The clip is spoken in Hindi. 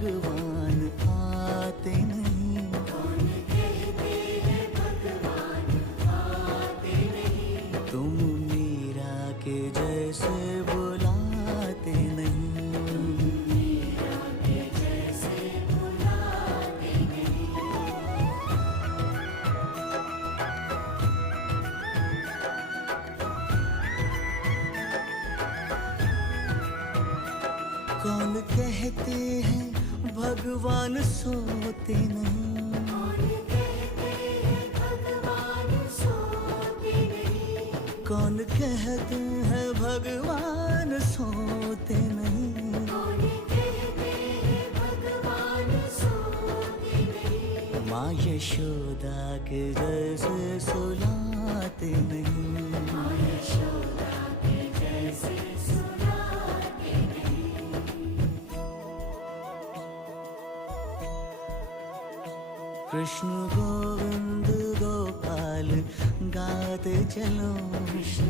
भगवान आते नहीं। कौन कहते हैं भगवान आते नहीं। तुम मीरा के जैसे बुलाते नहीं। मीरा के जैसे बुलाते नहीं। कौन कहते हैं भगवान सोते नहीं। कौन कहते हैं भगवान सोते नहीं। कौन कहते हैं भगवान सोते नहीं। कौन कहते हैं भगवान सोते नहीं। माँ यशोदा के जैसे सुलाते नहीं। माँ यशोदा के जैसे सुलाते नहीं। कृष्ण गोविंद गोपाल गाते चलो। कृष्ण